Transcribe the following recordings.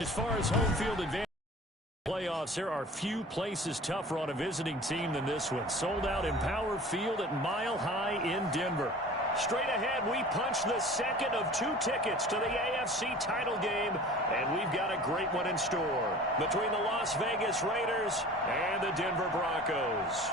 As far as home field advantage playoffs, there are few places tougher on a visiting team than this one. Sold out Empower Field at Mile High in Denver. Straight ahead, we punch the second of 2 tickets to the AFC title game, and we've got a great one in store between the Las Vegas Raiders and the Denver Broncos.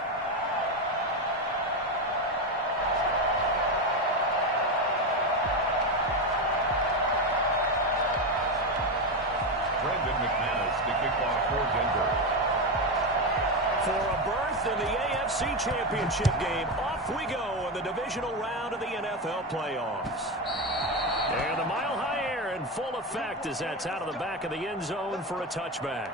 For a berth in the AFC Championship game, off we go in the divisional round of the NFL playoffs. And the Mile High air in full effect as that's out of the back of the end zone for a touchback.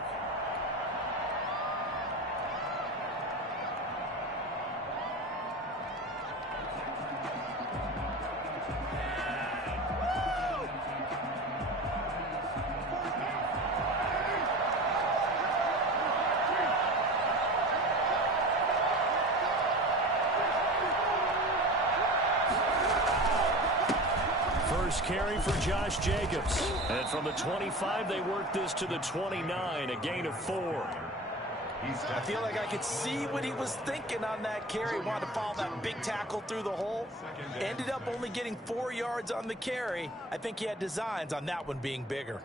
First carry for Josh Jacobs. And from the 25, they work this to the 29, a gain of 4. I feel like I could see what he was thinking on that carry. Wanted to follow that big tackle through the hole. Ended up only getting 4 yards on the carry. I think he had designs on that one being bigger.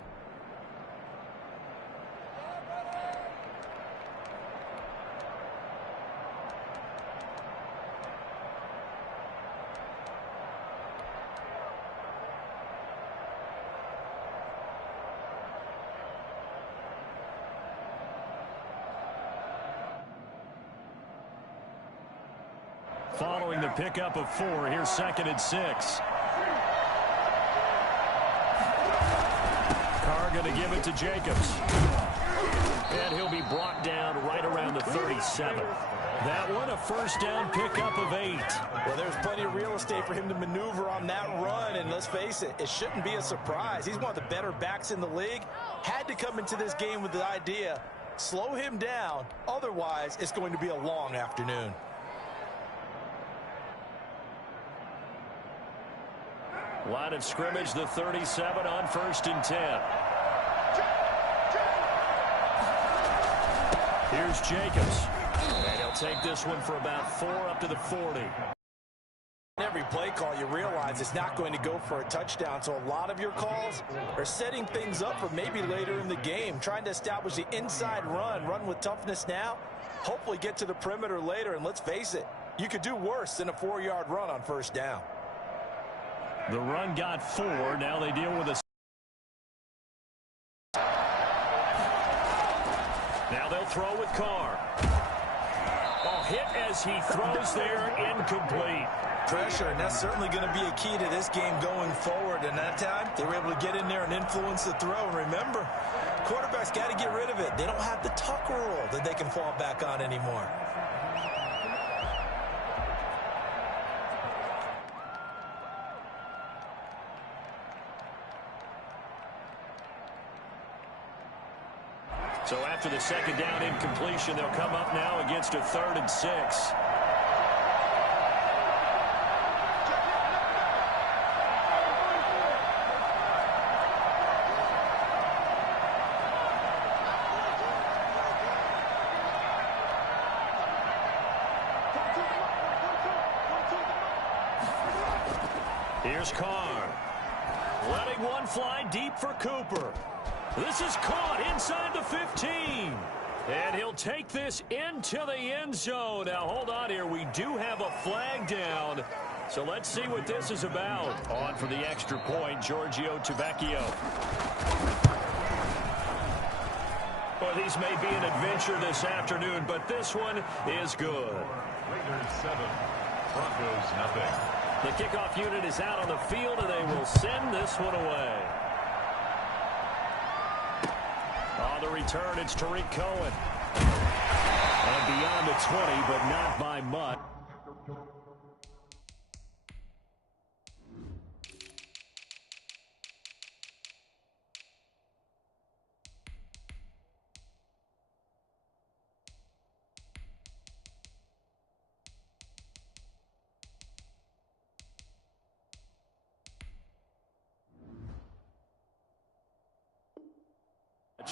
Following the pickup of 4, here's 2nd and 6. Carr going to give it to Jacobs. And he'll be brought down right around the 37. That one, a first down pickup of 8. Well, there's plenty of real estate for him to maneuver on that run, and let's face it, it shouldn't be a surprise. He's one of the better backs in the league. Had to come into this game with the idea, slow him down, otherwise it's going to be a long afternoon. Line of scrimmage, the 37 on 1st and 10. Here's Jacobs. And he'll take this one for about 4 up to the 40. Every play call, you realize it's not going to go for a touchdown, so a lot of your calls are setting things up for maybe later in the game, trying to establish the inside run with toughness now, hopefully get to the perimeter later, and let's face it, you could do worse than a 4-yard run on 1st down. The run got 4. Now they deal with a... Now they'll throw with Carr. A hit as he throws there, incomplete. Pressure, and that's certainly going to be a key to this game going forward. And that time, they were able to get in there and influence the throw. And remember, quarterbacks got to get rid of it. They don't have the tuck rule that they can fall back on anymore. So after the 2nd down incompletion, they'll come up now against a 3rd and 6. Here's Carr. Letting one fly deep for Cooper. This is caught inside the 15. And he'll take this into the end zone. Now, hold on here. We do have a flag down. So let's see what this is about. On for the extra point, Giorgio Tavecchio. Well, these may be an adventure this afternoon, but this one is good. Raiders 7, Broncos nothing. The kickoff unit is out on the field, and they will send this one away. On the return, it's Tariq Cohen. And beyond the 20, but not by much.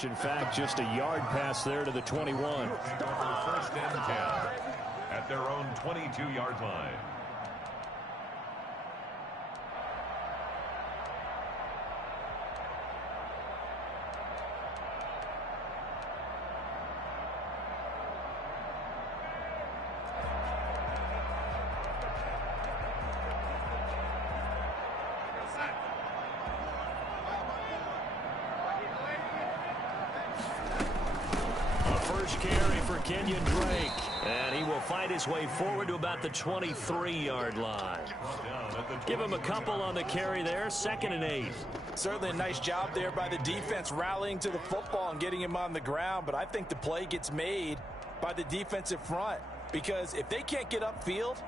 much. In fact, just a yard pass there to the 21. First and 10 at their own 22-yard line. Carry for Kenyon Drake, and he will fight his way forward to about the 23-yard line. Give him a couple on the carry there, 2nd and 8. Certainly a nice job there by the defense rallying to the football and getting him on the ground, but I think the play gets made by the defensive front, because if they can't get upfield,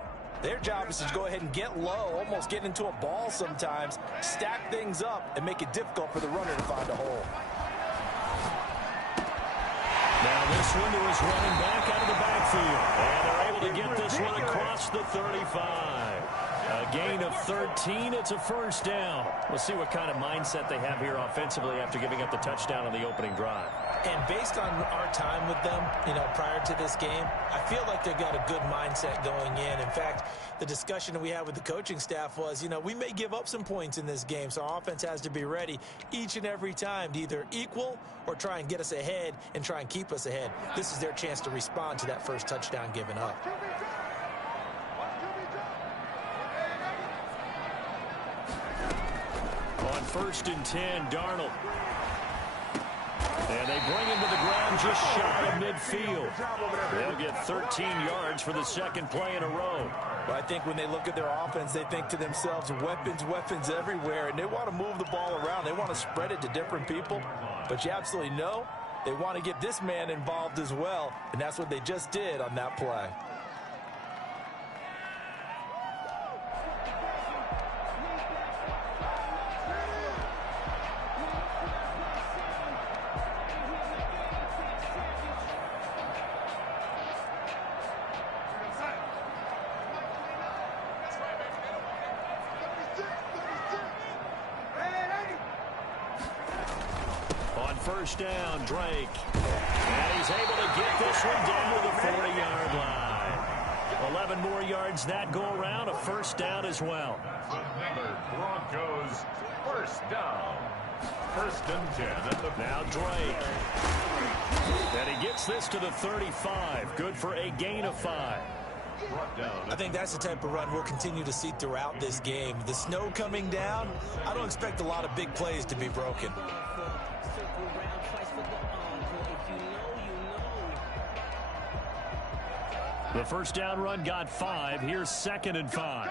their job is to go ahead and get low, almost get into a ball sometimes, stack things up, and make it difficult for the runner to find a hole. Now this one to his running back out of the backfield. And they're able to get this one across the 35. A gain of 13. It's a first down. We'll see what kind of mindset they have here offensively after giving up the touchdown on the opening drive. And based on our time with them, prior to this game, I feel like they've got a good mindset going in. In fact, the discussion that we had with the coaching staff was, we may give up some points in this game, so our offense has to be ready each and every time to either equal or try and get us ahead and try and keep us ahead. This is their chance to respond to that first touchdown given up. On 1st and 10, Darnold. And they bring him to the ground just shy of midfield. They'll get 13 yards for the second play in a row. But I think when they look at their offense, they think to themselves, weapons, weapons everywhere. And they want to move the ball around. They want to spread it to different people. But you absolutely know they want to get this man involved as well. And that's what they just did on that play. First down, Drake. And he's able to get this one down to the 40-yard line. 11 more yards that go around, a first down as well. Another Broncos first down. 1st and 10 at the now Drake. And he gets this to the 35. Good for a gain of 5. I think that's the type of run we'll continue to see throughout this game. The snow coming down, I don't expect a lot of big plays to be broken. The first down run got 5. Here's 2nd and 5.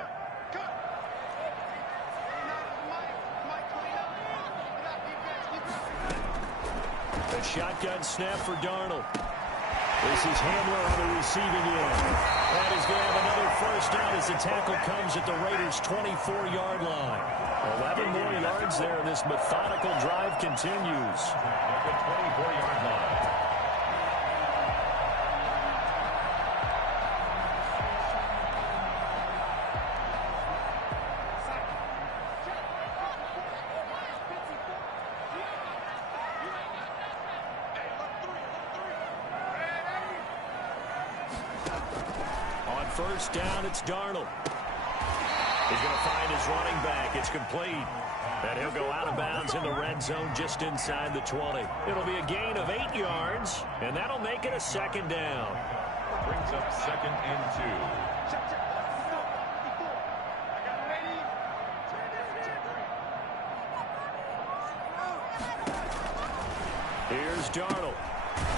A shotgun snap for Darnold. This is Hamler on the receiving end. And he's going to have another first down as the tackle comes at the Raiders' 24-yard line. 11 more yards there, and this methodical drive continues. At the 24-yard line. First down, it's Darnold. He's going to find his running back. It's complete. And he'll go out of bounds in the red zone just inside the 20. It'll be a gain of 8 yards, and that'll make it a second down. Brings up 2nd and 2. Here's Darnold.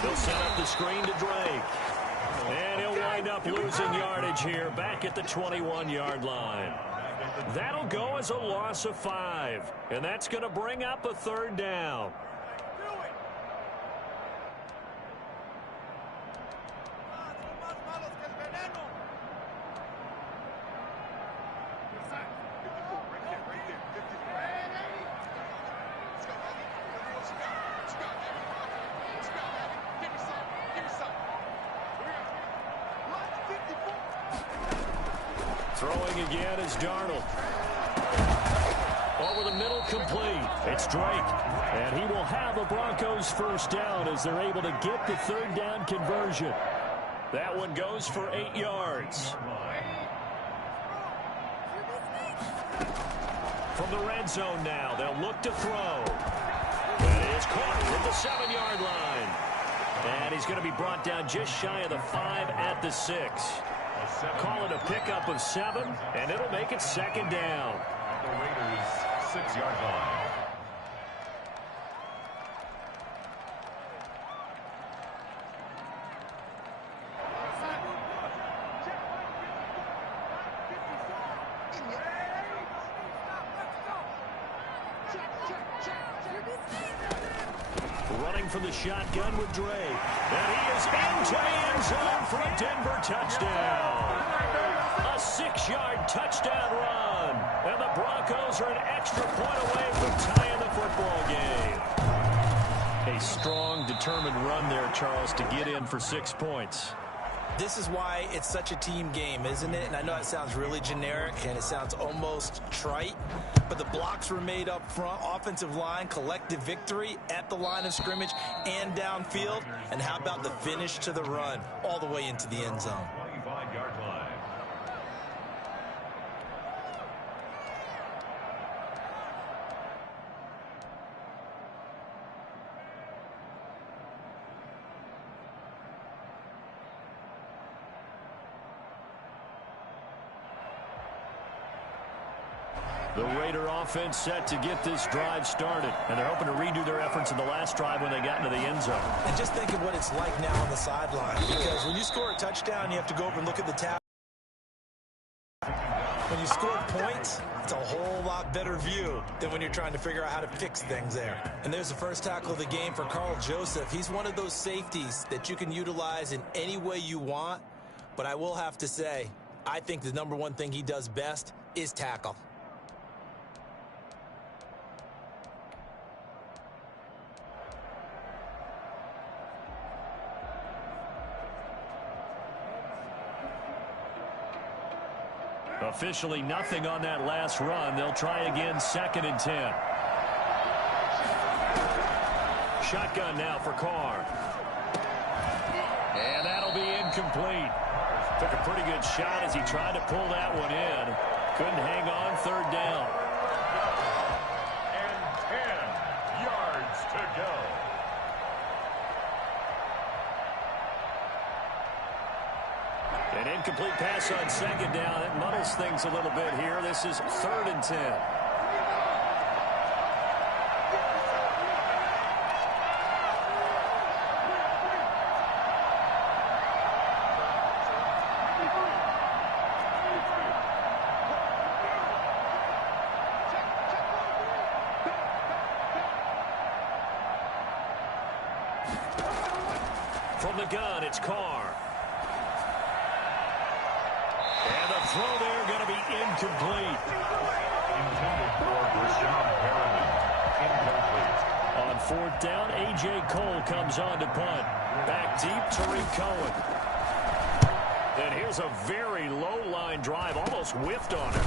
They'll set up the screen to Drake. And he'll wind up losing yardage here back at the 21-yard line. That'll go as a loss of 5. And that's going to bring up a 3rd down. Throwing again is Darnold. Over the middle, complete. It's Drake. And he will have a Broncos first down as they're able to get the third down conversion. That one goes for 8 yards. From the red zone now, they'll look to throw. That is caught from the 7-yard line. And he's going to be brought down just shy of the 5 at the 6. Call it a pickup of 7, and it'll make it second down. The Raiders' 6-yard line. Running from the shotgun with Dre. And he is into the end zone for a Denver touchdown. A 6-yard touchdown run. And the Broncos are an extra point away from tying the football game. A strong, determined run there, Charles, to get in for 6 points. This is why it's such a team game, isn't it? And I know it sounds really generic and it sounds almost trite, but the blocks were made up front, offensive line, collective victory at the line of scrimmage and downfield. And how about the finish to the run all the way into the end zone? 25-yard line. The Raider offense set to get this drive started, and they're hoping to redo their efforts in the last drive when they got into the end zone. And just think of what it's like now on the sideline, because when you score a touchdown, you have to go over and look at the tab. When you score points, it's a whole lot better view than when you're trying to figure out how to fix things there. And there's the first tackle of the game for Carl Joseph. He's one of those safeties that you can utilize in any way you want, but I will have to say, I think the number one thing he does best is tackle. Officially nothing on that last run. They'll try again, 2nd and 10. Shotgun now for Carr. And that'll be incomplete. Took a pretty good shot as he tried to pull that one in. Couldn't hang on, 3rd down. And 10 yards to go. An incomplete pass on 2nd down. It muddles things a little bit here. This is 3rd and 10. From the gun, it's Carr. And the throw there going to be incomplete. Intended for Rashawn Perriman. Incomplete. On 4th down, A.J. Cole comes on to punt. Back deep, Tariq Cohen. And here's a very low line drive, almost whiffed on it.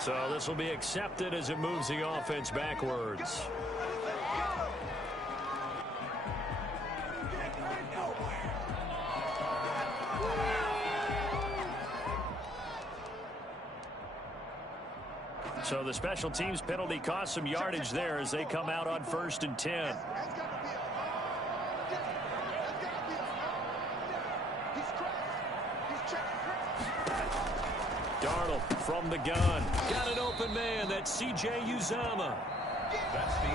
So this will be accepted as it moves the offense backwards. So the special teams penalty cost some yardage there as they come out on 1st and 10. Darnold from the gun. Got an open man. That's C.J. Uzomah.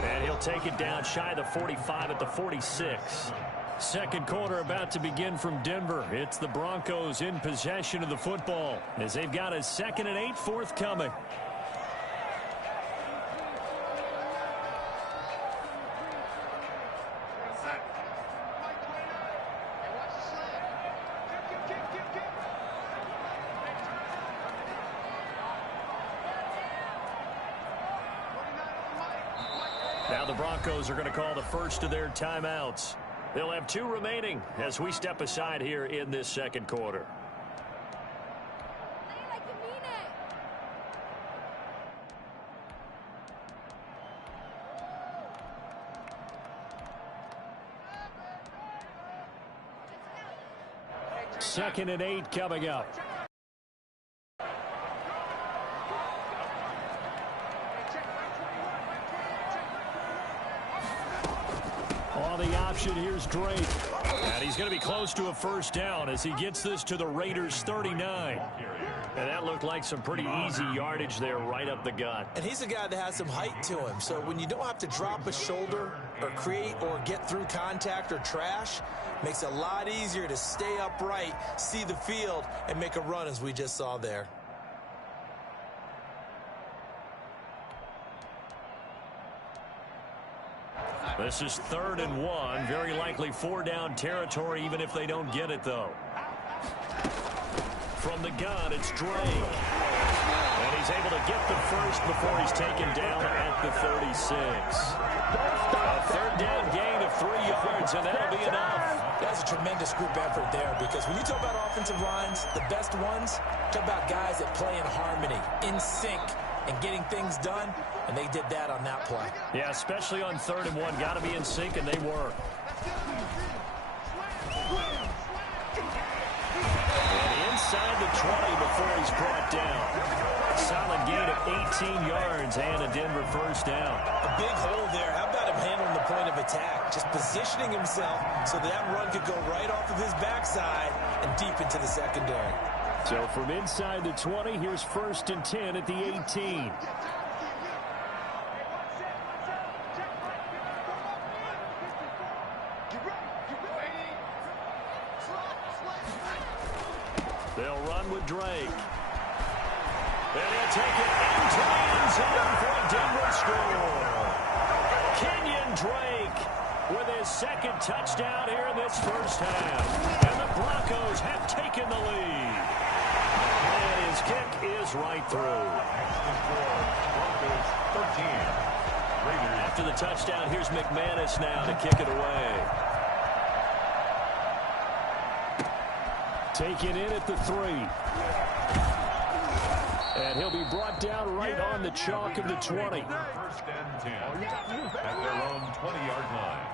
And he'll take it down shy of the 45 at the 46. Second quarter about to begin from Denver. It's the Broncos in possession of the football as they've got a 2nd and 8 forthcoming. Now the Broncos are going to call the first of their timeouts. They'll have 2 remaining as we step aside here in this second quarter. Play like you mean it. 2nd and 8 coming up. On the option, here's Drake. And he's going to be close to a first down as he gets this to the Raiders' 39. And that looked like some pretty easy yardage there right up the gut. And he's a guy that has some height to him. So when you don't have to drop a shoulder or create or get through contact or trash, makes it a lot easier to stay upright, see the field, and make a run as we just saw there. This is 3rd and 1. Very likely 4-down territory, even if they don't get it, though. From the gun, it's Drake. And he's able to get the first before he's taken down at the 36. A 3rd down gain of 3 yards, and that'll be enough. That's a tremendous group effort there, because when you talk about offensive lines, the best ones, talk about guys that play in harmony, in sync, and getting things done, and they did that on that play. Yeah, especially on 3rd and 1. Got to be in sync, and they were. And inside the 20 before he's brought down. Solid gain of 18 yards and a Denver first down. A big hole there. How about him handling the point of attack? Just positioning himself so that run could go right off of his backside and deep into the secondary. So from inside the 20, here's 1st and 10 at the 18. They'll run with Drake. And he'll take it into the end zone for a Denver score. Kenyon Drake with his 2nd touchdown here in this first half. And the Broncos have taken the lead. And his kick is right through. After the touchdown, here's McManus now to kick it away. Taken in at the 3. And he'll be brought down right on the chalk of the 20. 1st and 10 at their own 20-yard line.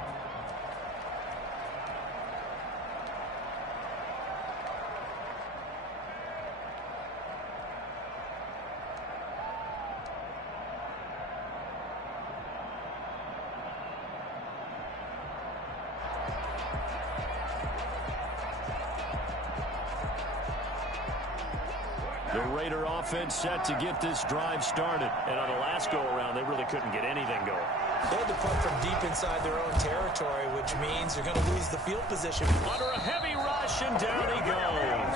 The Raider offense set to get this drive started. And on the last go-around, they really couldn't get anything going. They had to punt from deep inside their own territory, which means they're going to lose the field position. Under a heavy rush, and down he goes.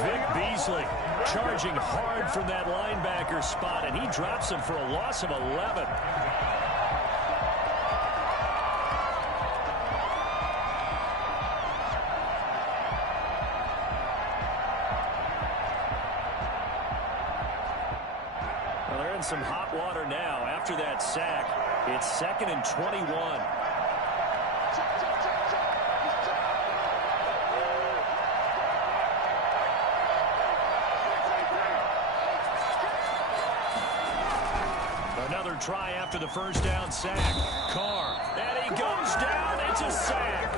Vic Beasley charging hard from that linebacker spot, and he drops him for a loss of 11. Some hot water now after that sack. It's 2nd and 21. Another try after the first down sack. Carr, and he goes down. It's a sack.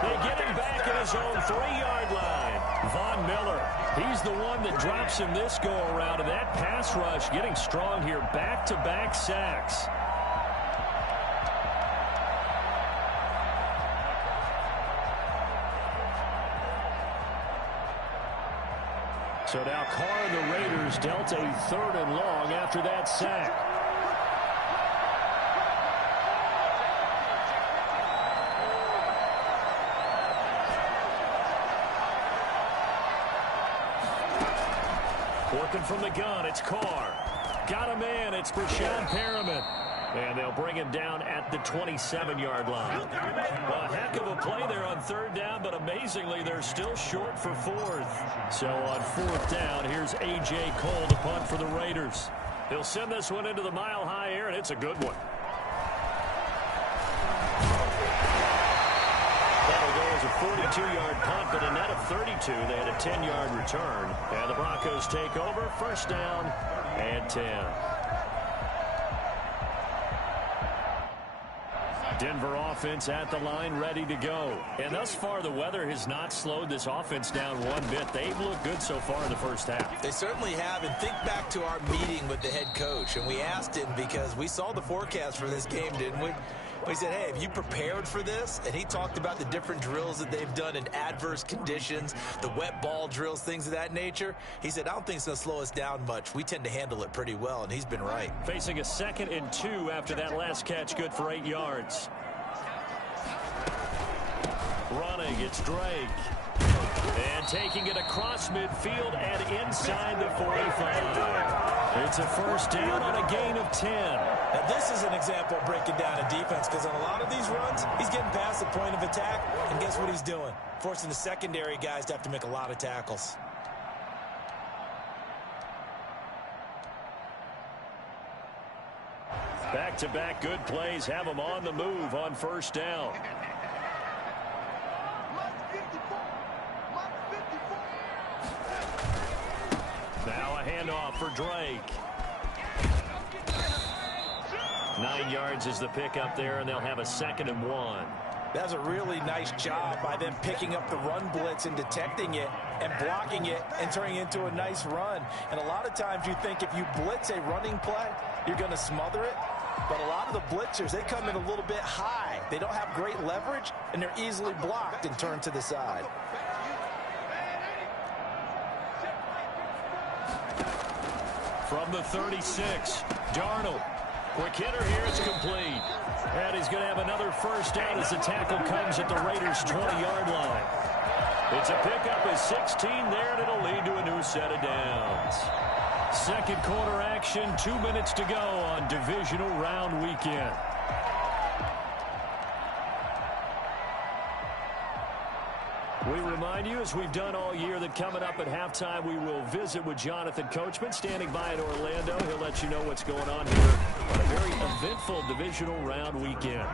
They get him back at his own 3-yard line. Von Miller, he's the one that drops him this go-around, and that pass rush getting strong here. Back-to-back sacks. So now Carr and the Raiders dealt a 3rd and long after that sack. Working from the gun, it's Carr. Got a man, it's Brashad Perriman. And they'll bring him down at the 27-yard line. A heck of a play there on 3rd down, but amazingly, they're still short for 4th. So on 4th down, here's A.J. Cole to punt for the Raiders. He'll send this one into the mile-high air, and it's a good one. That'll go as a 42-yard punt, but a net of 32. They had a 10-yard return. And the Broncos take over, 1st down and 10. Denver offense at the line, ready to go. And thus far, the weather has not slowed this offense down one bit. They've looked good so far in the first half. They certainly have. And think back to our meeting with the head coach. And we asked him because we saw the forecast for this game, didn't we? We said, hey, have you prepared for this? And he talked about the different drills that they've done in adverse conditions, the wet ball drills, things of that nature. He said, I don't think it's going to slow us down much. We tend to handle it pretty well, and he's been right. Facing a 2nd and 2 after that last catch, good for 8 yards. Running, it's Drake. And taking it across midfield and inside the 45. It's a first down on a gain of 10. Now, this is an example of breaking down a defense because on a lot of these runs, he's getting past the point of attack, and guess what he's doing? Forcing the secondary guys to have to make a lot of tackles. Back-to-back good plays have them on the move on first down. Now a handoff for Drake. 9 yards is the pickup there, and they'll have a 2nd and 1. That's a really nice job by them picking up the run blitz and detecting it and blocking it and turning it into a nice run. And a lot of times you think if you blitz a running play, you're going to smother it. But a lot of the blitzers, they come in a little bit high. They don't have great leverage, and they're easily blocked and turned to the side. From the 36, Darnold. Quick hitter here, it's complete. And he's going to have another first down as the tackle comes at the Raiders' 20-yard line. It's a pickup of 16 there, and it'll lead to a new set of downs. Second quarter action, 2 minutes to go on divisional round weekend. We remind you, as we've done all year, that coming up at halftime, we will visit with Jonathan Coachman, standing by in Orlando. He'll let you know what's going on here on a very eventful divisional round weekend.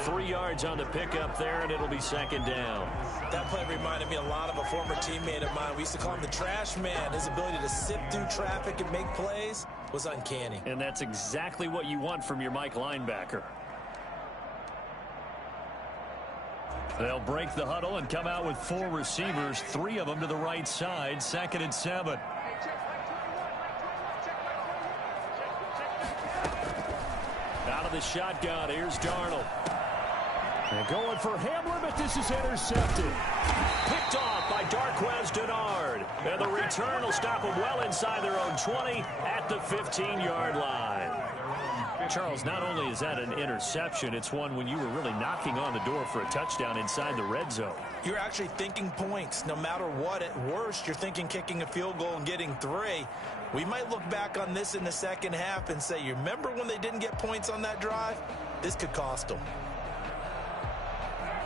3 yards on the pickup there, and it'll be 2nd down. That play reminded me a lot of a former teammate of mine. We used to call him the trash man. His ability to sift through traffic and make plays was uncanny. And that's exactly what you want from your Mike linebacker. They'll break the huddle and come out with 4 receivers, 3 of them to the right side, 2nd and 7. Out of the shotgun, here's Darnold. And going for Hamlin, but this is intercepted. Picked off by Darquez Denard. And the return will stop them well inside their own 20 at the 15-yard line. Charles, not only is that an interception, it's one when you were really knocking on the door for a touchdown inside the red zone. You're actually thinking points. No matter what, at worst, you're thinking kicking a field goal and getting 3. We might look back on this in the second half and say, you remember when they didn't get points on that drive? This could cost them.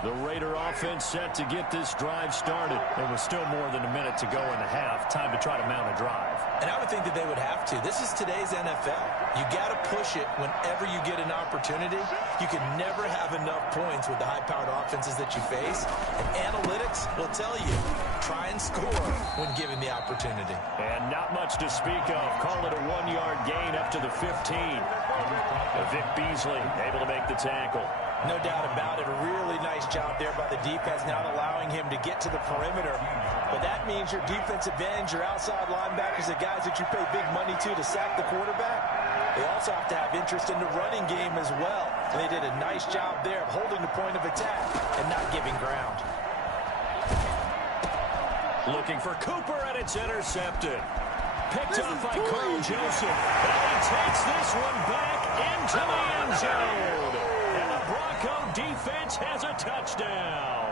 The Raider offense set to get this drive started. There was still more than a minute to go in the half. Time to try to mount a drive. And I would think that they would have to. This is today's NFL. You got to push it whenever you get an opportunity. You can never have enough points with the high-powered offenses that you face. And analytics will tell you, try and score when given the opportunity. And not much to speak of. Call it a 1-yard gain up to the 15. Vic Beasley able to make the tackle. No doubt about it. A really nice job there by the defense, not allowing him to get to the perimeter. But that means your defense advantage, your outside linebackers, the guys that you pay big money to sack the quarterback, they also have to have interest in the running game as well. And they did a nice job there of holding the point of attack and not giving ground. Looking for Cooper, and it's intercepted. Picked up by Carl Joseph. And he takes this one back into the end zone. And the Bronco defense has a touchdown.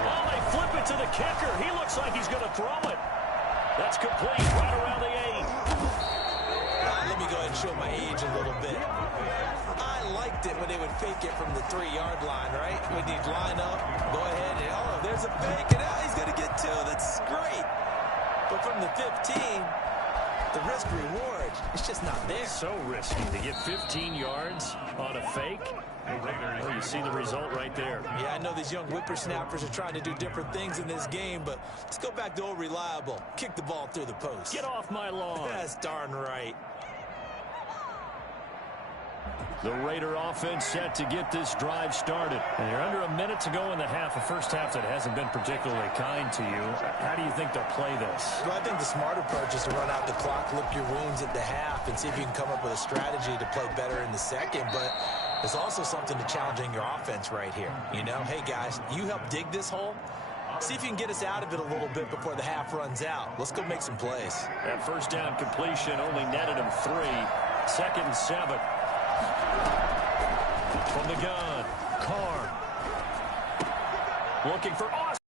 Oh, they flip it to the kicker. He looks like he's going to throw it. That's complete right around the 8. Let me go ahead and show my age a little bit. I liked it when they would fake it from the 3-yard line, right? When you line up, go ahead and, oh, there's a fake, and now he's going to get 2. That's great. But from the 15, the risk-reward, it's just not there. So risky to get 15 yards on a fake. Well, you see the result right there. Yeah, I know these young whippersnappers are trying to do different things in this game, but let's go back to old reliable. Kick the ball through the post. Get off my lawn. That's darn right. The Raider offense set to get this drive started. And you're under a minute to go in the half, a first half that hasn't been particularly kind to you. How do you think they'll play this? Well, I think the smart approach is to run out the clock, lick your wounds at the half, and see if you can come up with a strategy to play better in the second. But there's also something to challenging your offense right here. You know, hey, guys, you help dig this hole. See if you can get us out of it a little bit before the half runs out. Let's go make some plays. That first down completion only netted him 3. 2nd and 7. From the gun, Carr. Looking for Austin.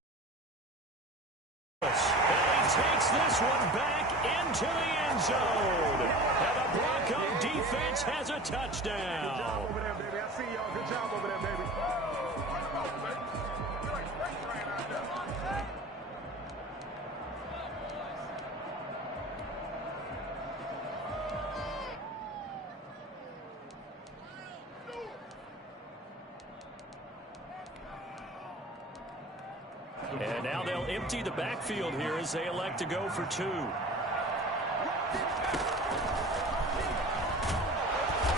And he takes this one back into the end zone. And the Bronco defense has a touchdown. Good job over there, baby. I see y'all. Good job over there, baby. And now they'll empty the backfield here as they elect to go for 2.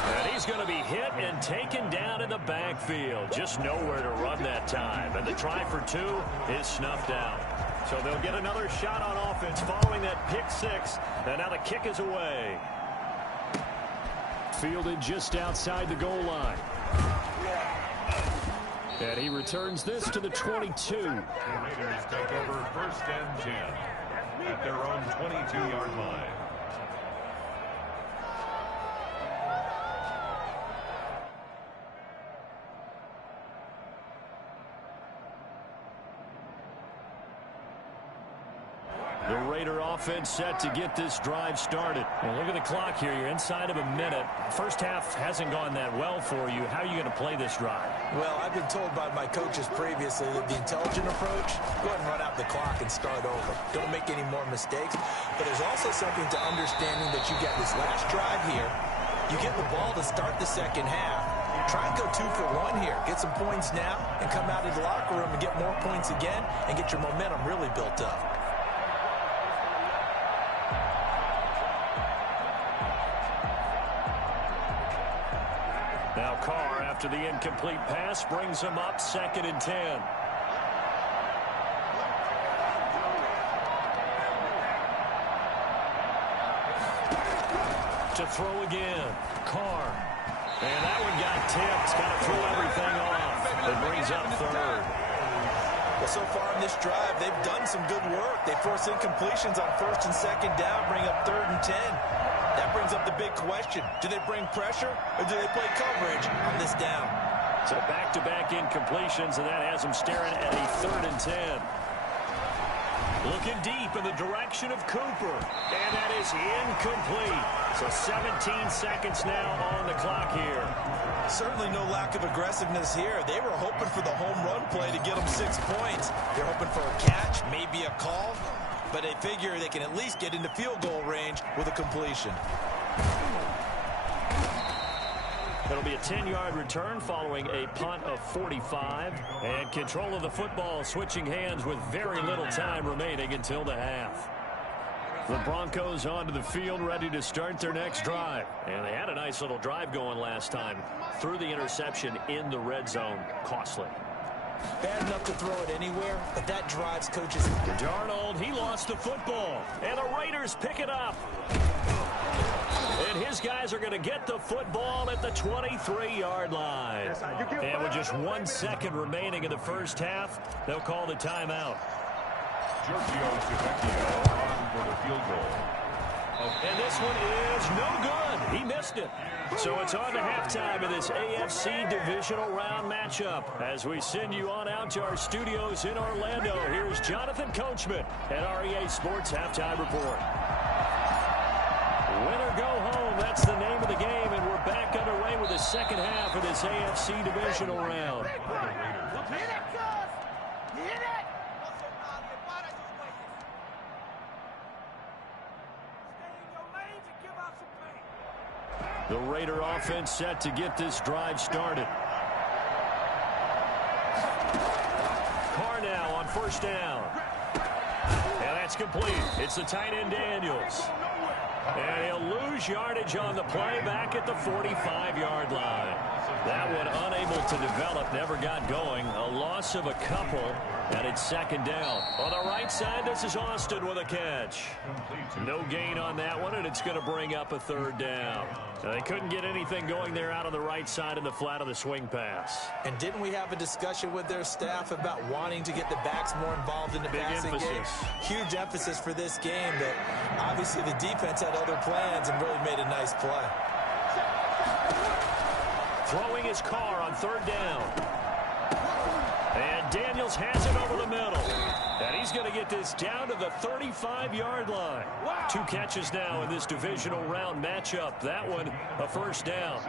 And he's going to be hit and taken down in the backfield. Just nowhere to run that time. And the try for 2 is snuffed out. So they'll get another shot on offense following that pick 6. And now the kick is away. Fielded just outside the goal line. And he returns this to the 22. The Raiders take over 1st and 10 at their own 22-yard line. The Raider offense set to get this drive started. Well, look at the clock here. You're inside of a minute. First half hasn't gone that well for you. How are you going to play this drive? Well, I've been told by my coaches previously that the intelligent approach, go ahead and run out the clock and start over. Don't make any more mistakes. But there's also something to understanding that you get this last drive here. You get the ball to start the second half. Try and go 2 for 1 here. Get some points now and come out of the locker room and get more points again and get your momentum really built up. Now Carr, after the incomplete pass, brings him up 2nd and 10. To throw again, Carr. And that one got tipped. Got to throw everything off. It brings up 3rd. Well, so far in this drive, they've done some good work. They force incompletions on 1st and 2nd down, bring up 3rd and 10. That brings up the big question. Do they bring pressure or do they play coverage on this down? So back-to-back incompletions, and that has them staring at a 3rd and 10. Looking deep in the direction of Cooper. And that is incomplete. So 17 seconds now on the clock here. Certainly no lack of aggressiveness here. They were hoping for the home run play to get them 6 points. They're hoping for a catch, maybe a call. But they figure they can at least get into field goal range with a completion. It'll be a 10-yard return following a punt of 45. And control of the football switching hands with very little time remaining until the half. The Broncos onto the field ready to start their next drive. And they had a nice little drive going last time. Threw the interception in the red zone. Costly. Bad enough to throw it anywhere, but that drives coaches. Darnold, he lost the football. And the Raiders pick it up. And his guys are going to get the football at the 23-yard line. And with just 1 second remaining in the first half, they'll call the timeout. Kthegifted on for the field goal. And this one is no good. He missed it. So it's on to halftime of this AFC divisional round matchup. As we send you on out to our studios in Orlando, here's Jonathan Coachman at REA Sports Halftime Report. Win or go home, that's the name of the game, and we're back underway with the second half of this AFC divisional round. The Raider offense set to get this drive started. Carr now on first down. And that's complete. It's the tight end Daniels. And he'll lose yardage on the play back at the 45-yard line. That one unable to develop, never got going. A loss of a couple, and it's second down. On the right side, this is Austin with a catch. No gain on that one, and it's going to bring up a third down. They couldn't get anything going there out on the right side in the flat of the swing pass. And didn't we have a discussion with their staff about wanting to get the backs more involved in the passing game? Huge emphasis for this game, but obviously the defense had other plans and really made a nice play. Throwing his car on third down. And Daniels has it over the middle. And he's going to get this down to the 35-yard line. 2 catches now in this divisional round matchup. That one, a first down.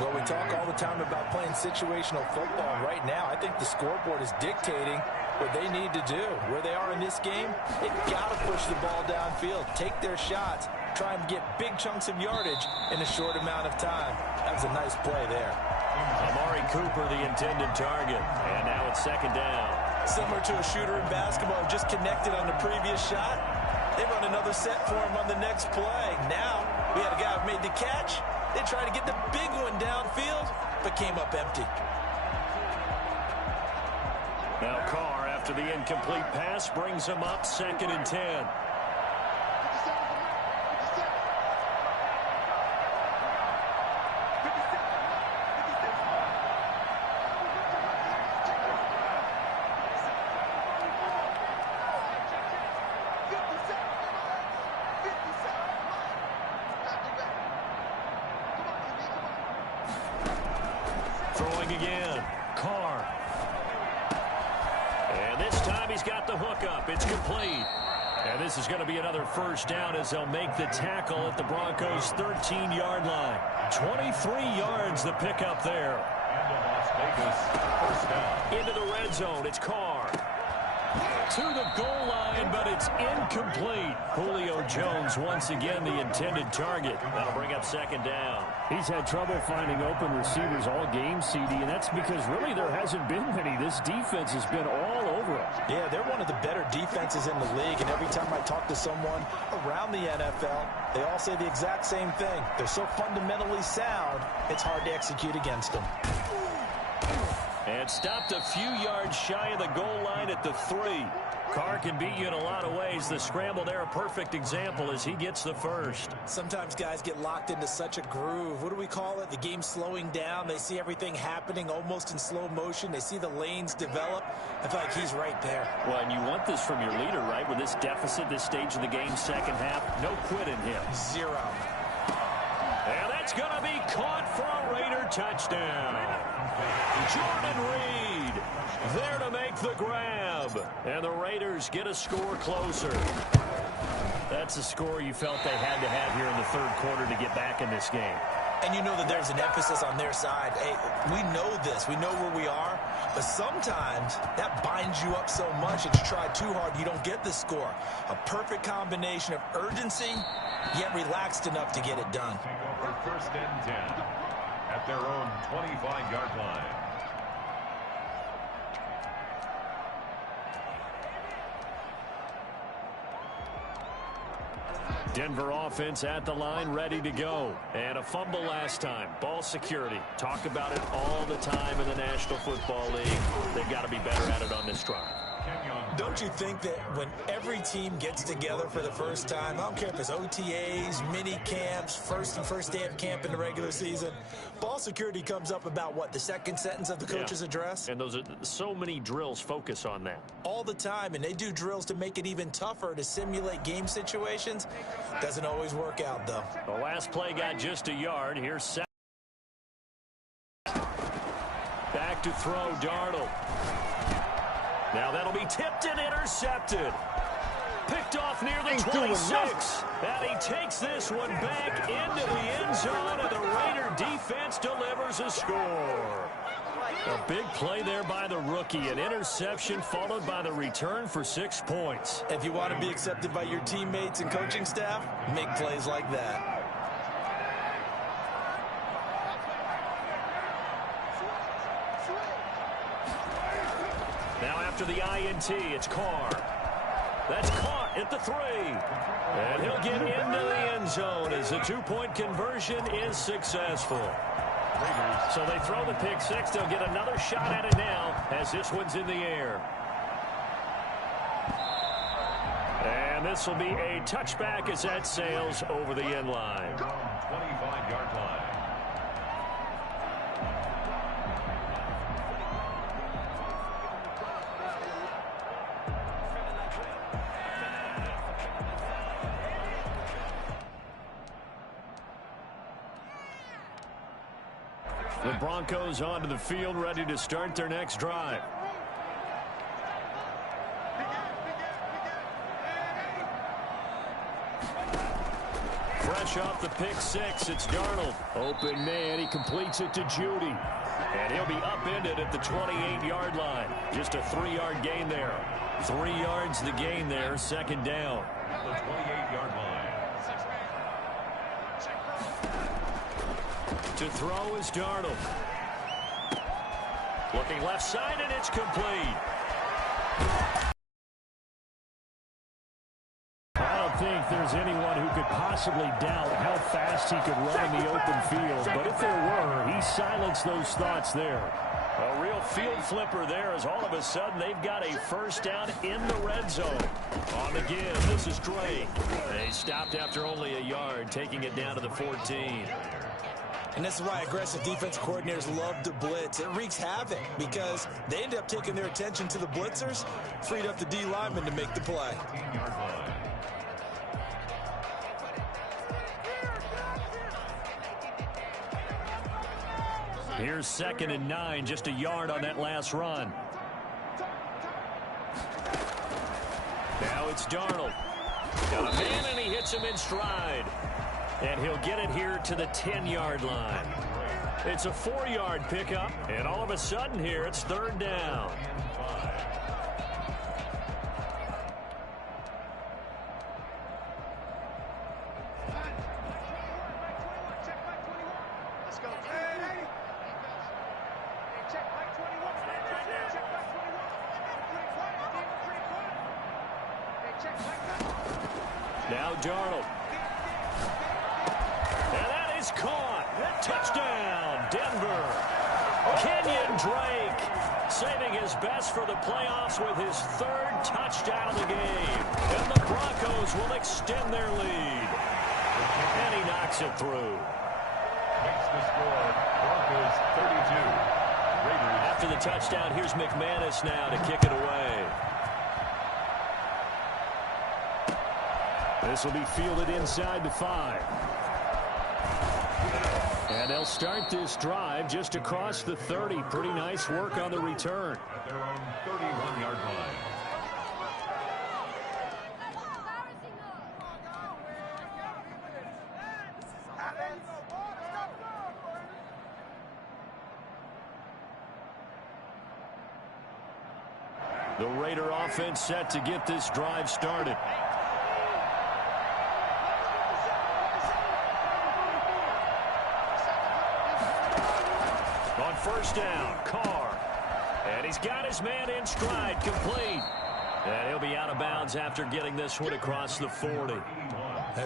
Well, we talk all the time about playing situational football. Right now, I think the scoreboard is dictating what they need to do. Where they are in this game, they've got to push the ball downfield, take their shots, try and get big chunks of yardage in a short amount of time. That was a nice play there. Amari Cooper, the intended target. And now it's second down. Similar to a shooter in basketball who just connected on the previous shot. They run another set for him on the next play. Now, we had a guy who made the catch. They tried to get the big one downfield, but came up empty. Now Carr, after the incomplete pass, brings him up 2nd and 10. Throwing again. Carr. And this time he's got the hook up. It's complete. And this is going to be another first down as they'll make the tackle at the Broncos' 13-yard line. 23 yards the pickup there. And Las Vegas, first down. Into the red zone. It's Carr. To the goal line, but it's incomplete. Julio Jones once again the intended target. That'll bring up second down. He's had trouble finding open receivers all game, CD, and that's because really there hasn't been many. This defense has been all over him. Yeah, they're one of the better defenses in the league, and every time I talk to someone around the NFL, they all say the exact same thing. They're so fundamentally sound, it's hard to execute against them. And stopped a few yards shy of the goal line at the 3. Carr can beat you in a lot of ways. The scramble there, a perfect example as he gets the first. Sometimes guys get locked into such a groove. What do we call it? The game's slowing down. They see everything happening almost in slow motion. They see the lanes develop. I feel like he's right there. Well, and you want this from your leader, right? With this deficit, this stage of the game, second half, no quit in him. 0. And that's going to be caught for a Raider touchdown. Jordan Reed there to make the grab. And the Raiders get a score closer. That's a score you felt they had to have here in the third quarter to get back in this game. And you know that there's an emphasis on their side. Hey, we know this. We know where we are. But sometimes that binds you up so much that you try too hard, you don't get the score. A perfect combination of urgency, yet relaxed enough to get it done. Take over first and 10 at their own 25-yard line. Denver offense at the line, ready to go. And a fumble last time. Ball security. Talk about it all the time in the National Football League. They've got to be better at it on this drive. Don't you think that when every team gets together for the first time, I don't care if it's OTAs, mini camps, first day of camp in the regular season, ball security comes up about what, the second sentence of the coach's address? And those are so many drills focus on that. All the time, and they do drills to make it even tougher to simulate game situations. Doesn't always work out, though. The last play got just a yard. Here's second. Back to throw, Darnold. Now that'll be tipped and intercepted. Picked off near the 26. And he takes this one back into the end zone, and the Raider defense delivers a score. A big play there by the rookie. An interception followed by the return for 6 points. If you want to be accepted by your teammates and coaching staff, make plays like that. Now after the INT, it's Carr. That's caught at the 3. And he'll get into the end zone as the two-point conversion is successful. So they throw the pick six. They'll get another shot at it now as this one's in the air. And this will be a touchback as that sails over the end line. 25-yard line. The Broncos onto the field, ready to start their next drive. Fresh off the pick six, it's Darnold. Open man, he completes it to Judy. And he'll be upended at the 28-yard line. Just a 3-yard gain there. 3 yards the gain there, second down. The 28-yard line. To throw is Darnold. Looking left side, and it's complete. I don't think there's anyone who could possibly doubt how fast he could run in the open field. But if there were, he silenced those thoughts there. A real field flipper there as all of a sudden they've got a first down in the red zone. On the give, this is Drake. They stopped after only a yard, taking it down to the 14. And this is why aggressive defense coordinators love to blitz. It wreaks havoc because they end up taking their attention to the blitzers, freed up the D lineman to make the play. Here's 2nd and 9, just a yard on that last run. Now it's Darnold. Got a man, and he hits him in stride. And he'll get it here to the 10-yard line. It's a 4-yard pickup, and all of a sudden here it's 3rd down. Now Darnold. And that is caught. Touchdown, Denver. Kenyon Drake saving his best for the playoffs with his 3rd touchdown of the game. And the Broncos will extend their lead. And he knocks it through. Makes the score, Broncos 32. Raiders. After the touchdown, here's McManus now to kick it away. This will be fielded inside the 5. And they'll start this drive just across the 30. Pretty nice work on the return. At their own 31-yard line. The Raider offense set to get this drive started. On first down, Carr. And he's got his man in stride, complete. And he'll be out of bounds after getting this one across the 40.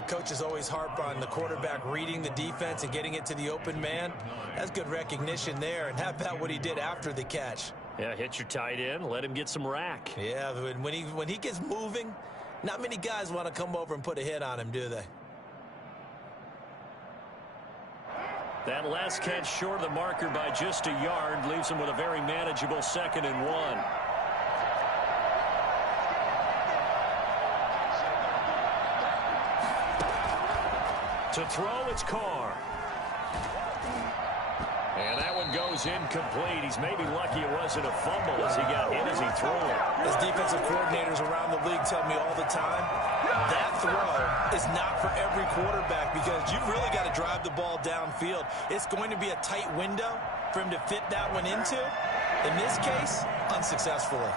Coaches always harp on the quarterback reading the defense and getting it to the open man. That's good recognition there. And how about what he did after the catch? Yeah, hit your tight end, let him get some rack. Yeah, when he gets moving, not many guys want to come over and put a hit on him, do they? That last catch short of the marker by just a yard leaves him with a very manageable 2nd and 1. To throw, it's Carr. And that one goes incomplete. He's maybe lucky it wasn't a fumble as he got in as he threw it. As defensive coordinators around the league tell me all the time, that throw is not for every quarterback because you've really got to drive the ball downfield. It's going to be a tight window for him to fit that one into. In this case, unsuccessfully.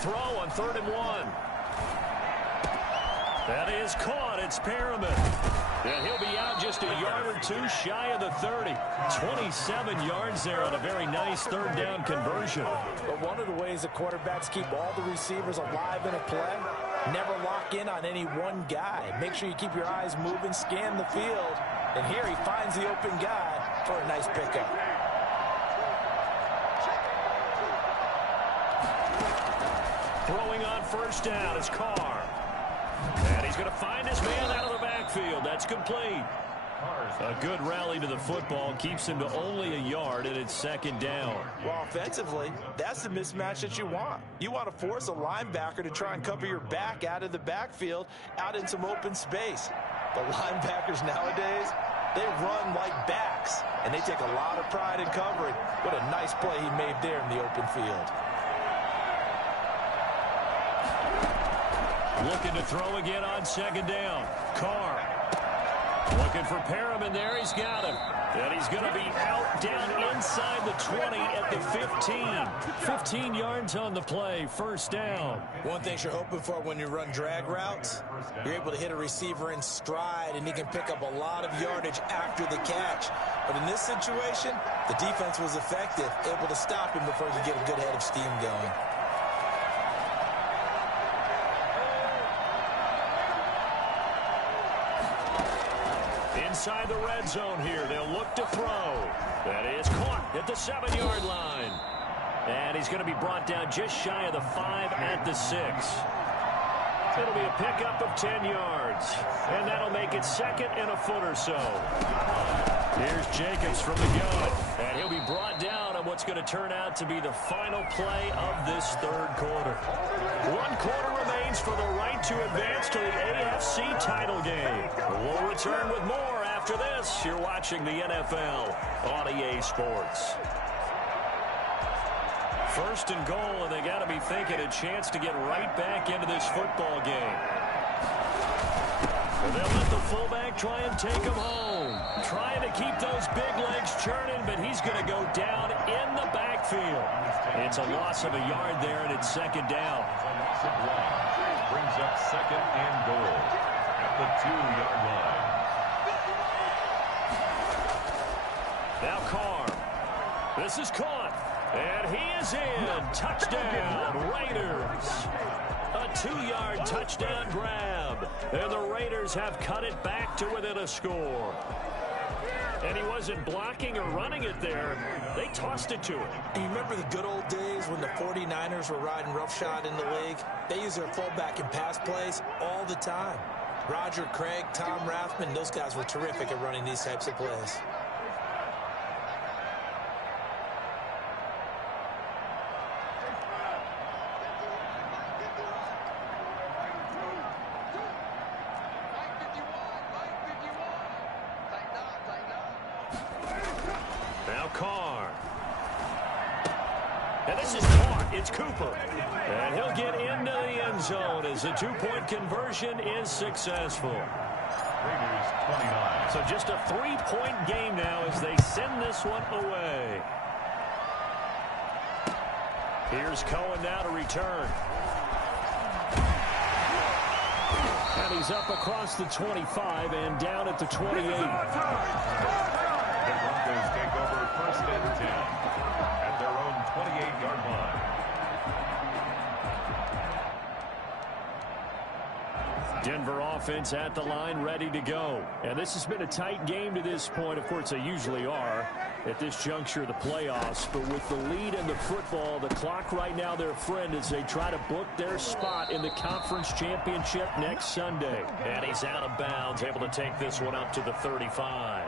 throw on 3rd and 1. That is caught. It's Perriman. And he'll be out just a yard or two shy of the 30. 27 yards there on a very nice 3rd down conversion. But one of the ways the quarterbacks keep all the receivers alive in a play, never lock in on any one guy. Make sure you keep your eyes moving, scan the field. And here he finds the open guy for a nice pickup. Throwing on 1st down is Carr. And he's going to find his man out of the backfield. That's complete. A good rally to the football keeps him to only a yard, and it's 2nd down. Well, offensively, that's the mismatch that you want. You want to force a linebacker to try and cover your back out of the backfield, out in some open space. The linebackers nowadays, they run like backs, and they take a lot of pride in covering. What a nice play he made there in the open field. Looking to throw again on 2nd down. Carr. Looking for Perriman there. He's got him. And he's going to be out down inside the 20 at the 15. 15 yards on the play. 1st down. One thing you're hoping for when you run drag routes, you're able to hit a receiver in stride, and he can pick up a lot of yardage after the catch. But in this situation, the defense was effective, able to stop him before he could get a good head of steam going. Inside the red zone here. They'll look to throw. That is caught at the 7-yard line. And he's going to be brought down just shy of the 5 at the 6. It'll be a pickup of 10 yards. And that'll make it 2nd and a foot or so. Here's Jacobs from the gun. And he'll be brought down on what's going to turn out to be the final play of this 3rd quarter. 1 quarter remains for the right to advance to the AFC title game. We'll return with more after this. You're watching the NFL on EA Sports. 1st and goal, and they got to be thinking a chance to get right back into this football game. And they'll let the fullback try and take him home. Trying to keep those big legs churning, but he's going to go down in the backfield. It's a loss of a yard there, and it's 2nd down. Brings up 2nd and goal at the 2-yard line. Now Carr. This is caught. And he is in. Touchdown, Raiders. A 2-yard touchdown grab. And the Raiders have cut it back to within a score. And he wasn't blocking or running it there. They tossed it to him. And you remember the good old days when the 49ers were riding roughshod in the league? They use their fullback in pass plays all the time. Roger Craig, Tom Rathman, those guys were terrific at running these types of plays. Now Carr. And this is caught. It's Cooper. And he'll get into the end zone as the 2-point conversion is successful. Raiders 29. So just a 3-point game now as they send this one away. Here's Cohen now to return. And he's up across the 25 and down at the 28. The Broncos take over 1st and 10 at their own 28-yard line. Denver offense at the line, ready to go. And this has been a tight game to this point. Of course, they usually are at this juncture of the playoffs. But with the lead in the football, the clock right now their friend as they try to book their spot in the conference championship next Sunday. And he's out of bounds, able to take this one up to the 35.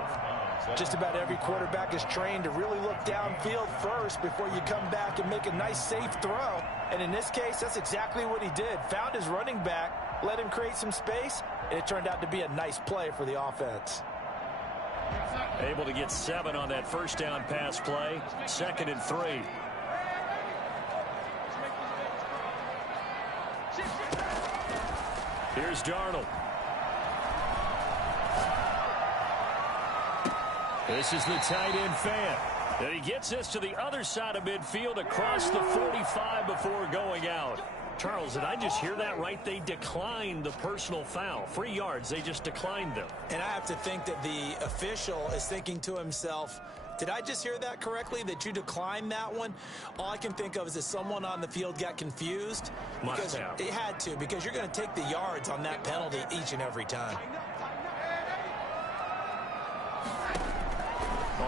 Just about every quarterback is trained to really look downfield first before you come back and make a nice, safe throw. And in this case, that's exactly what he did. Found his running back, let him create some space, and it turned out to be a nice play for the offense. Able to get 7 on that 1st down pass play. 2nd and 3. Here's Darnold. This is the tight end Fant. And he gets this to the other side of midfield across the 45 before going out. Charles, did I just hear that right? They declined the personal foul. 3 yards, they just declined them. And I have to think that the official is thinking to himself, did I just hear that correctly, that you declined that one? All I can think of is that someone on the field got confused. Must have. It had to, because you're going to take the yards on that penalty each and every time.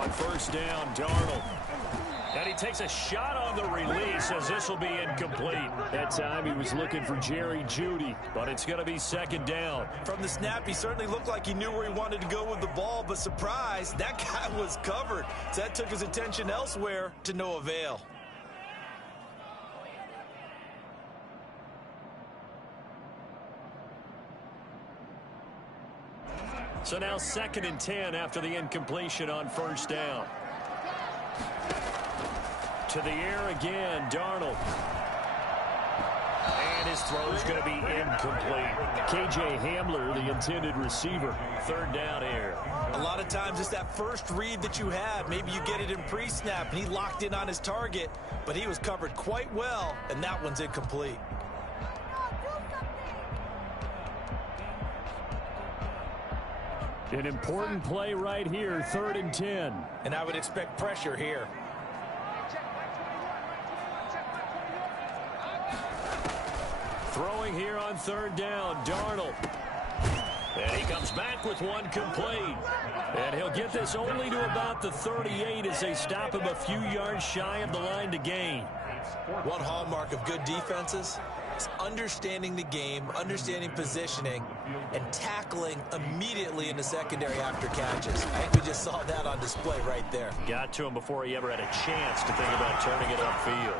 On first down, Darnold. And he takes a shot on the release as this will be incomplete. That time he was looking for Jerry Jeudy, but it's going to be second down. From the snap, he certainly looked like he knew where he wanted to go with the ball, but surprise, that guy was covered. So that took his attention elsewhere to no avail. So now 2nd and 10 after the incompletion on first down. To the air again, Darnold. And his throw's going to be incomplete. K.J. Hamler, the intended receiver. 3rd down here. A lot of times it's that first read that you had. Maybe you get it in pre-snap, and he locked in on his target, but he was covered quite well, and that one's incomplete. An important play right here, 3rd and 10. And I would expect pressure here. Throwing here on 3rd down, Darnold. And he comes back with one complete. And he'll get this only to about the 38 as they stop him a few yards shy of the line to gain. One hallmark of good defenses is understanding the game, understanding positioning, and tackling immediately in the secondary after catches. I think we just saw that on display right there. Got to him before he ever had a chance to think about turning it upfield.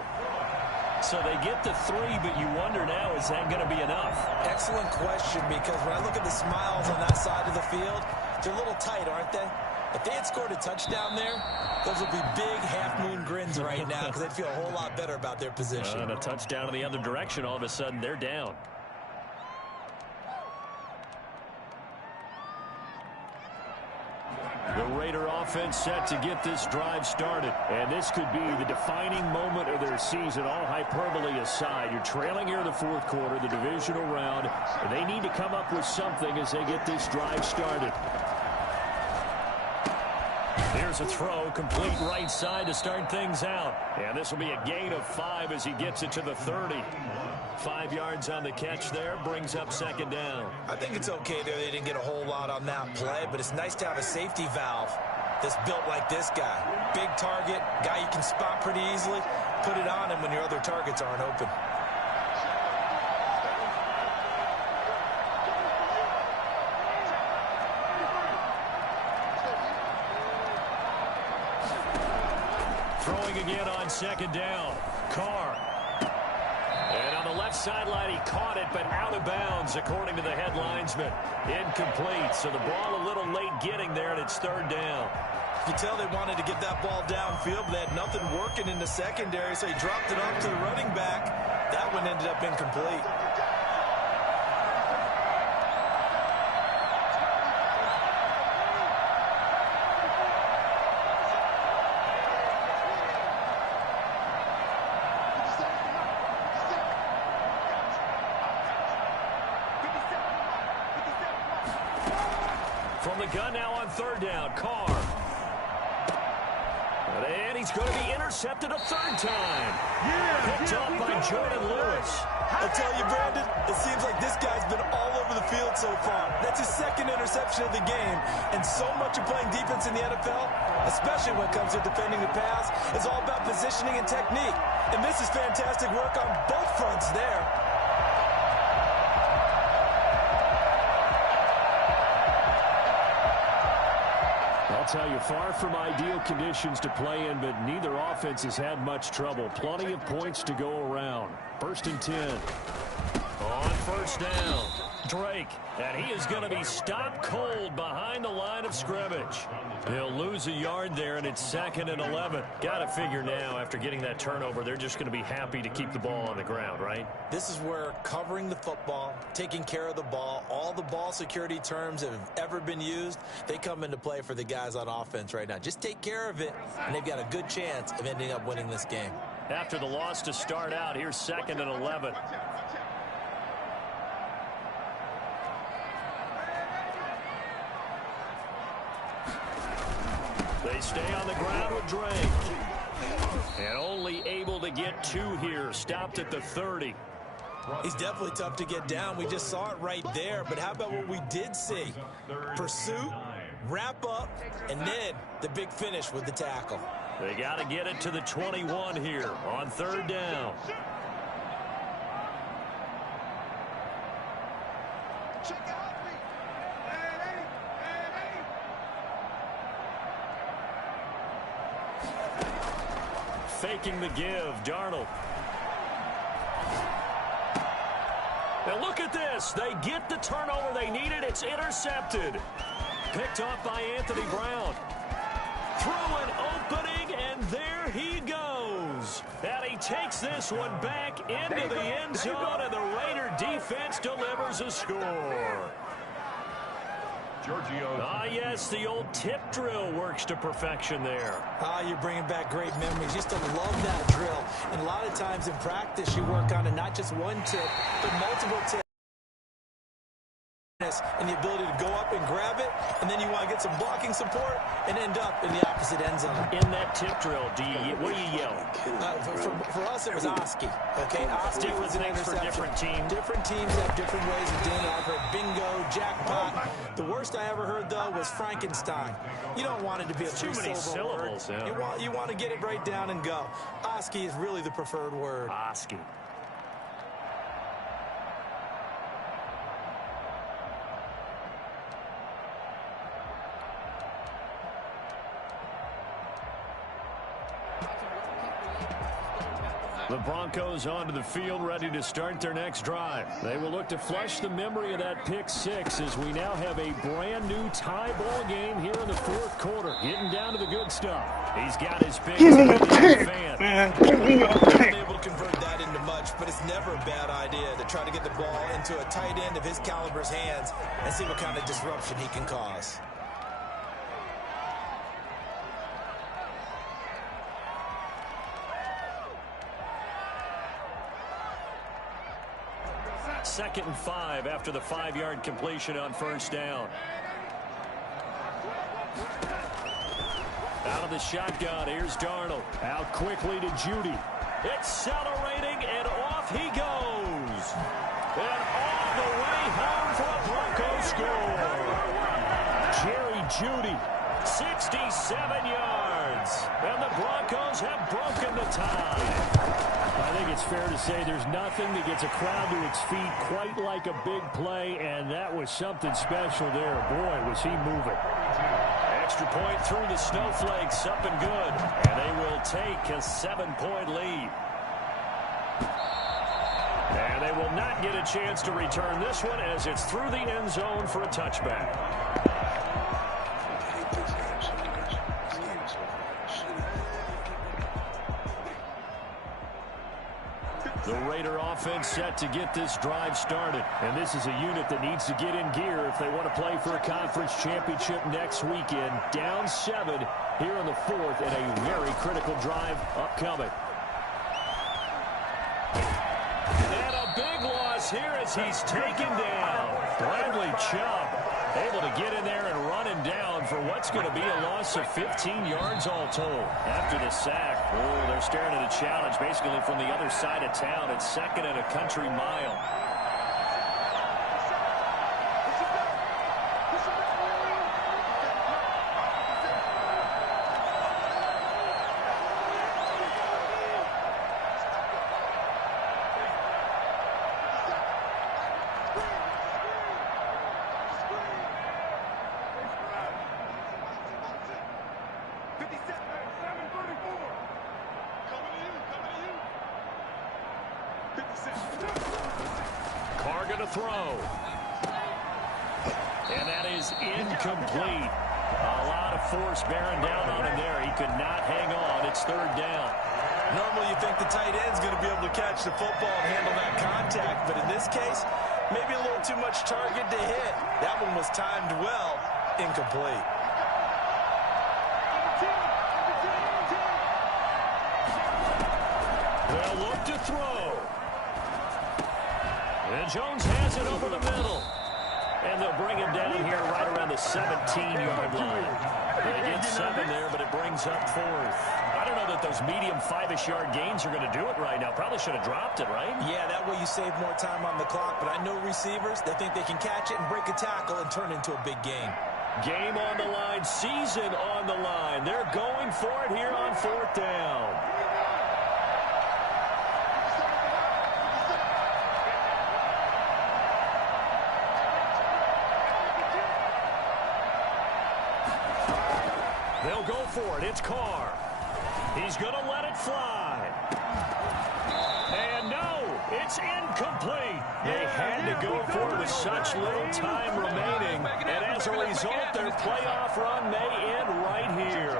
So they get the 3, but you wonder now, is that going to be enough? Excellent question, because when I look at the smiles on that side of the field, they're a little tight, aren't they? If they had scored a touchdown there, those would be big half-moon grins right now because they'd feel a whole lot better about their position. And a touchdown in the other direction, all of a sudden they're down. The Raider offense set to get this drive started. And this could be the defining moment of their season, all hyperbole aside. You're trailing here in the 4th quarter, the divisional round, and they need to come up with something as they get this drive started. Here's a throw, complete right side to start things out. And this will be a gain of 5 as he gets it to the 30. 5 yards on the catch there, brings up 2nd down. I think it's okay there. They didn't get a whole lot on that play, but it's nice to have a safety valve that's built like this guy. Big target, guy you can spot pretty easily. Put it on him when your other targets aren't open. Throwing again on 2nd down. Carr. And on the left sideline, he caught it, but out of bounds, according to the head linesman. Incomplete, so the ball a little late getting there, and it's 3rd down. You tell they wanted to get that ball downfield, but they had nothing working in the secondary, so he dropped it off to the running back. That one ended up incomplete. From the gun now on 3rd down, Carr. And he's going to be intercepted a 3rd time. Picked up by Jordan Lewis. I'll tell you, Brandon, it seems like this guy's been all over the field so far. That's his 2nd interception of the game. And so much of playing defense in the NFL, especially when it comes to defending the pass, is all about positioning and technique. And this is fantastic work on both fronts there. I'll tell you, far from ideal conditions to play in, but neither offense has had much trouble. Plenty of points to go around. 1st and 10. On first down. Drake, and he is going to be stopped cold behind the line of scrimmage. He'll lose a yard there, and it's 2nd and 11. Got to figure now, after getting that turnover, they're just going to be happy to keep the ball on the ground, right? This is where covering the football, taking care of the ball, all the ball security terms that have ever been used, they come into play for the guys on offense right now. Just take care of it, and they've got a good chance of ending up winning this game. After the loss to start out, here's 2nd and 11. They stay on the ground with Drake. And only able to get 2 here. Stopped at the 30. He's definitely tough to get down. We just saw it right there. But how about what we did see? Pursuit, wrap up, and then the big finish with the tackle. They got to get it to the 21 here on 3rd down. Faking the give, Darnold. Now look at this. They get the turnover they needed. It's intercepted. Picked off by Anthony Brown. Through an opening, and there he goes. And he takes this one back into the end zone, and the Raider defense delivers a score. Yes, the old tip drill works to perfection there. You're bringing back great memories. Used to love that drill. And a lot of times in practice, you work on it, not just one tip, but multiple tips. And the ability to go up and grab it, and then you want to get some blocking support and end up in the opposite end zone. In that tip drill, what do you yell? For us, it was Oski. Okay, Oski was an interception. For different teams. Different teams have different ways of doing it. I've heard bingo, jackpot. The worst I ever heard, though, was Frankenstein. You don't want it to be a too many syllables. Word. Yeah. You want to get it right down and go. Oski is really the preferred word. Oski. The Broncos onto the field, ready to start their next drive. They will look to flush the memory of that pick 6 as we now have a brand new tie ball game here in the 4th quarter. Getting down to the good stuff. He's got his big fan. Not able to convert that into much, but it's never a bad idea to try to get the ball into a tight end of his caliber's hands and see what kind of disruption he can cause. Second and 5 after the 5-yard completion on 1st down. Out of the shotgun, here's Darnold. Out quickly to Judy. Accelerating, and off he goes. And all the way home for a Bronco score. Jerry Judy, 67 yards. And the Broncos have broken the tie. I think it's fair to say there's nothing that gets a crowd to its feet quite like a big play, and that was something special there. Boy, was he moving. Extra point through the snowflakes, up and good. And they will take a 7-point lead. And they will not get a chance to return this one as it's through the end zone for a touchback. The Raider offense set to get this drive started. And this is a unit that needs to get in gear if they want to play for a conference championship next weekend. Down 7 here in the 4th, and a very critical drive upcoming. And a big loss here as he's taken down. Bradley Chubb able to get in there and run him down for what's going to be a loss of 15 yards all told. After the sack, they're staring at a challenge basically from the other side of town. It's 2nd and a country mile. Carr going to throw. And that is incomplete. A lot of force bearing down on him there. He could not hang on. It's third down. Normally you think the tight end's going to be able to catch the football and handle that contact, but in this case, maybe a little too much target to hit. That one was timed well, incomplete. They'll look to throw. And Jones has it over the middle. And they'll bring him down here right around the 17-yard line. They get 7 there, but it brings up 4th. I don't know that those medium 5-ish yard gains are going to do it right now. Probably should have dropped it, right? Yeah, that way you save more time on the clock. But I know receivers, they think they can catch it and break a tackle and turn into a big game. Game on the line, season on the line. They're going for it here on 4th down. They'll go for it. It's Carr. He's going to let it fly. And no, it's incomplete. They had to go for it with such little time remaining. And as a result, their playoff run may end right here.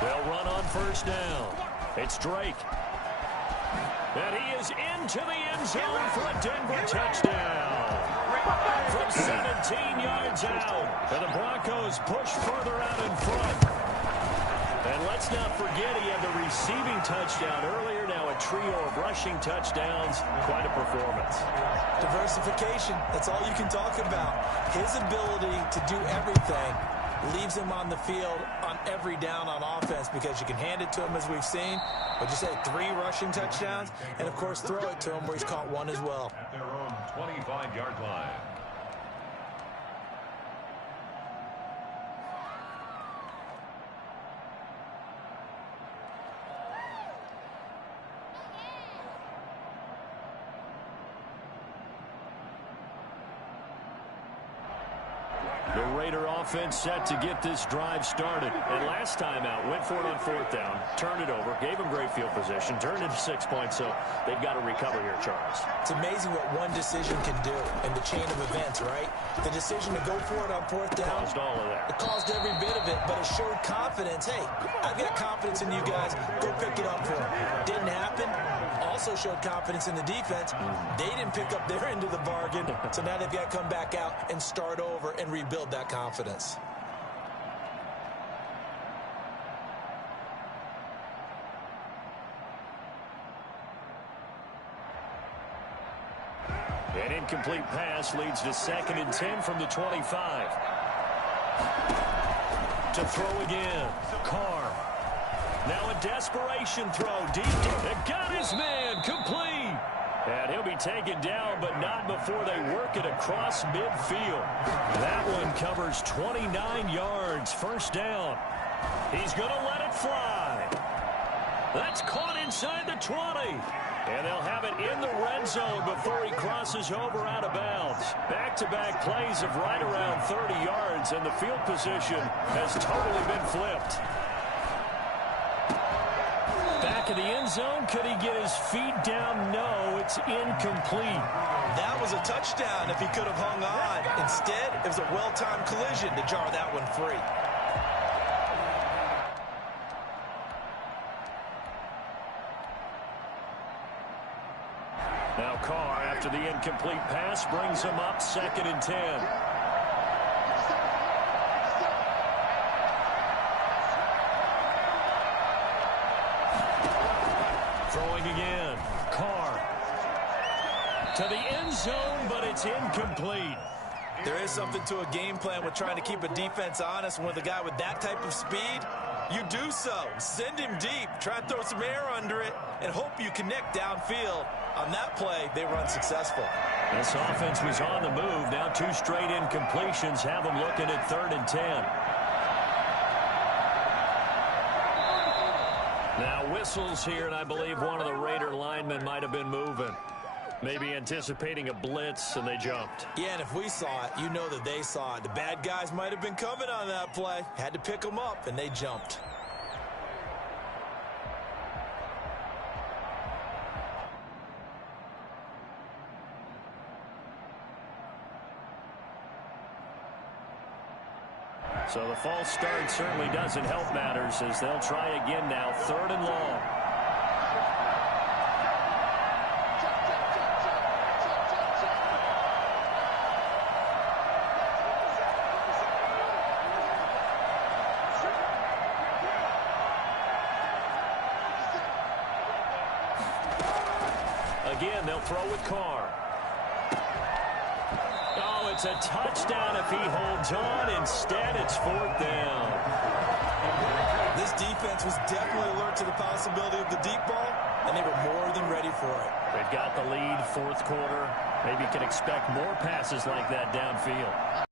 They'll run on first down. It's Drake. And he is into the end zone for a Denver touchdown. From 17 yards out. And the Broncos push further out in front. And let's not forget he had the receiving touchdown earlier. Now a trio of rushing touchdowns. Quite a performance. Diversification, that's all you can talk about. His ability to do everything leaves him on the field on every down on offense because you can hand it to him as we've seen. But you say 3 rushing touchdowns and, of course, throw it to him where he's caught 1 as well. At their own 25-yard line. The Raider offense set to get this drive started. And last time out, went for it on 4th down, turned it over, gave them great field position, turned into 6 points, so they've got to recover here, Charles. It's amazing what one decision can do in the chain of events, right? The decision to go for it on 4th down. Caused all of that. It caused every bit of it, but it showed confidence. Hey, I've got confidence in you guys. Go pick it up for them. Didn't happen. Also showed confidence in the defense. They didn't pick up their end of the bargain, so now they've got to come back out and start over and rebuild that confidence. An incomplete pass leads to 2nd and 10 from the 25. To throw again. Carr. Now a desperation throw. Deep. It got his man. Complete. And he'll be taken down, but not before they work it across midfield. That one covers 29 yards. First down. He's going to let it fly. That's caught inside the 20. And they'll have it in the red zone before he crosses over out of bounds. Back-to-back plays of right around 30 yards, and the field position has totally been flipped. Back of the end zone. Could he get his feet down? No, it's incomplete. That was a touchdown if he could have hung on. Instead, it was a well-timed collision to jar that one free. Now Carr, after the incomplete pass, brings him up 2nd and 10. Throwing again. Carr. To the end zone, but it's incomplete. There is something to a game plan with trying to keep a defense honest. When with a guy with that type of speed, you do so. Send him deep. Try and throw some air under it and hope you connect downfield. On that play, they were unsuccessful. This offense was on the move. Now 2 straight incompletions have them looking at 3rd and 10. Now whistles here, and I believe one of the Raider linemen might have been moving. Maybe anticipating a blitz, and they jumped. Yeah, and if we saw it, you know that they saw it. The bad guys might have been coming on that play. Had to pick them up, and they jumped. So the false start certainly doesn't help matters as they'll try again now, 3rd and long. Again, they'll throw with Carr. Oh, it's a touchdown if he holds on. Instead, it's 4th down. This defense was definitely alert to the possibility of the deep ball, and they were more than ready for it. They've got the lead, 4th quarter. Maybe can expect more passes like that downfield.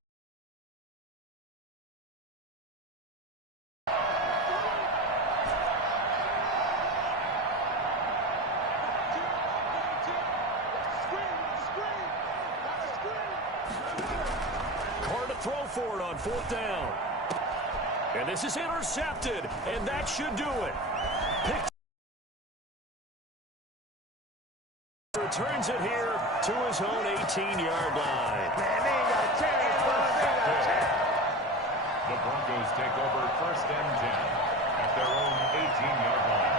Throw for it on 4th down. And this is intercepted, and that should do it. Returns it here to his own 18-yard line. Man, they ain't got a chance, boys. They ain't got a chance. The Broncos take over 1st and 10 at their own 18-yard line.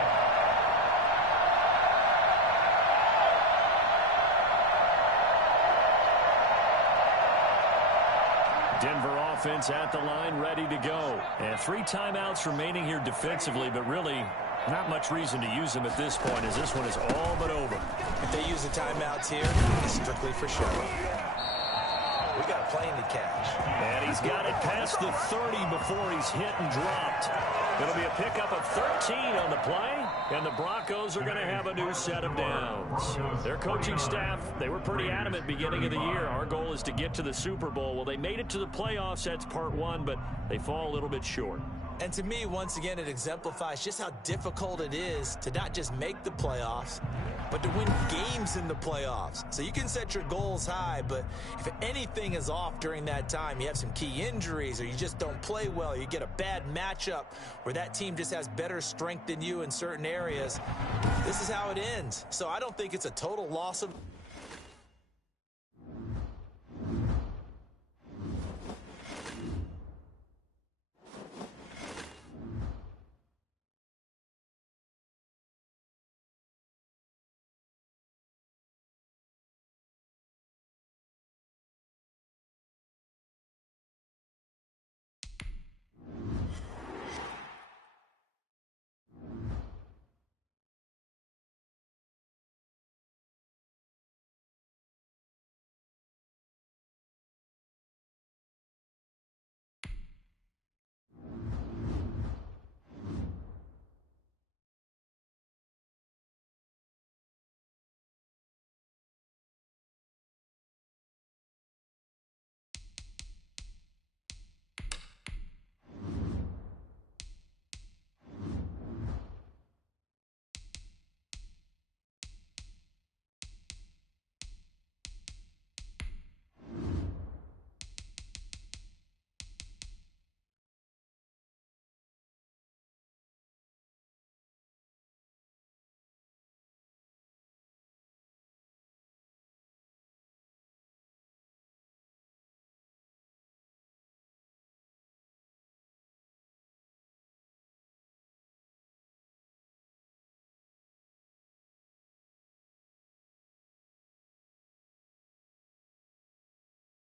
Denver offense at the line, ready to go. And 3 timeouts remaining here defensively, but really not much reason to use them at this point as this one is all but over. If they use the timeouts here, it's strictly for show. We got a plane to catch. And he's got it past the 30 before he's hit and dropped. It'll be a pickup of 13 on the play, and the Broncos are going to have a new set of downs. Their coaching staff, they were pretty adamant beginning of the year. Our goal is to get to the Super Bowl. Well, they made it to the playoffs. That's part 1, but they fall a little bit short. And to me, once again, it exemplifies just how difficult it is to not just make the playoffs, but to win games in the playoffs. So you can set your goals high, but if anything is off during that time, you have some key injuries or you just don't play well, you get a bad matchup where that team just has better strength than you in certain areas, this is how it ends. So I don't think it's a total loss of